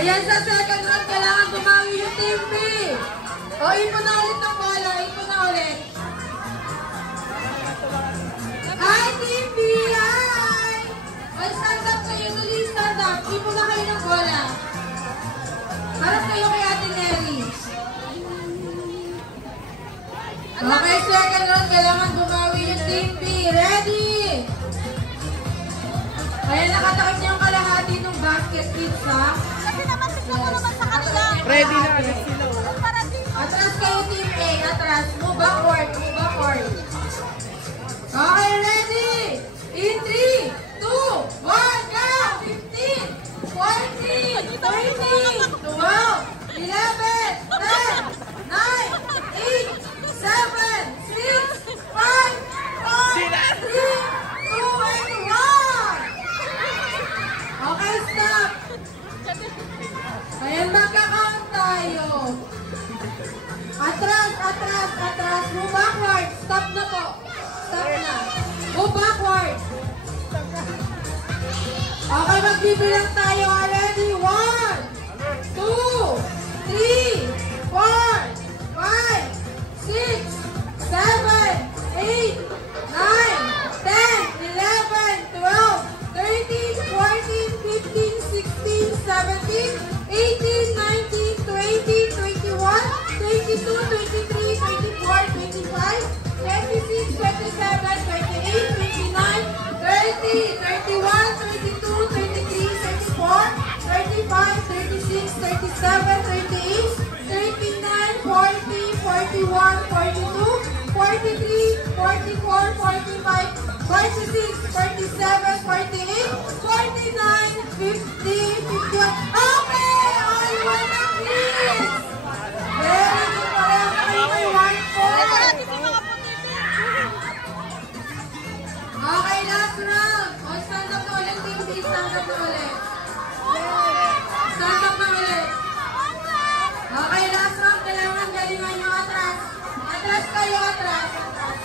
Ayan, sa second round, kailangan bumawi yung Team B. O, ipon na ulit ng bola. Ipon na ulit. Hi, Team B! Hi! O, stand up kayo. Tuloy stand up. Ipon na kayo ng bola. Harap kayo kay Ate Neri. Okay, second round, kailangan bumawi yung Team B. Ready? Kaya nakatakip niyo yung kalahati ng basket kids, ha? Kasi naman siguro naman sa kanila. Ready na agad sila. Atras kayo, Team A. Atras. Move backward. Move backward. Okay, ready? In 3, 2, 1, go! 15, 14, 13, 12, 11, 10, 9, 8, 7, 6, 5, 4, 3, 2, 1, okay, stop! Ayan, magka-count tayo. Atras, atras, atras. Move backward. Stop na po. Stop na. Move backward. Okay, magbibilang tayo. Ready? 1, 2, 3, 4, 5, 6, 7, 8, 9, 10, 11, 12, 13, 14, 15, 16, 17, 18, 19, 20, 21, 22, 23, 24, 25, 26, 27, 28, 29, 30, 31, 32, 33, 34, 35, 36, 37, 38, 39, 40, 41, 42, 43, 44, 45, 46, 47, 48, 49, 50, 51. Okay! All one of these! Very good po yan. May 1 point. Okay, last round. O, stand up na ulit, Team B. Stand up na ulit. Stand up na ulit. Okay, last round. Kailangan galingan nyo atras. Atras kayo, atras. Atras.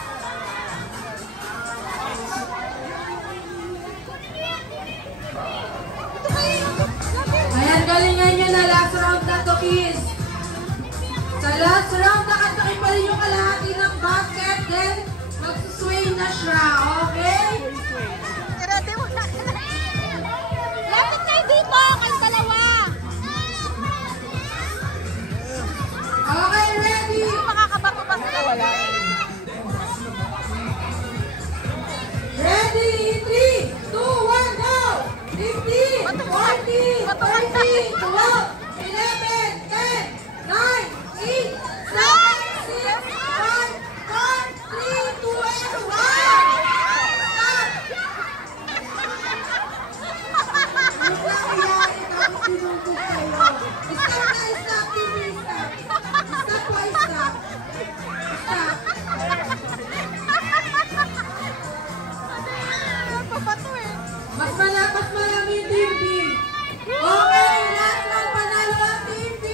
Ayan, galingan nyo na. Last round na to, kids. Sa last round, nakatakip pa rin yung kalahati ng basket. Then, magsusway na siya. Okay? Ready mo na. Lapit kayo dito. Kayong dalawa. Okay, ready? Makakabato ba sila? Wala. Ready? 3, 2, 1, go! 15, 14, 13, 12, 11, 10, 9, 8, 7, 6, 5, 4, 3, 2, and 1! Stop! Huwag na iyakin ako sinugod kayo. Stop na, stop, TV, stop. Stop po, stop. Stop. Papato eh. Mas marami yung Team B. Okay, last round, panalo ang Team B.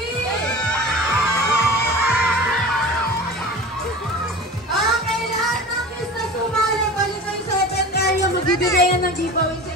Okay, lahat ng kids na sumali, balik kayo sa event area, magbibigay yan ng giveaway sa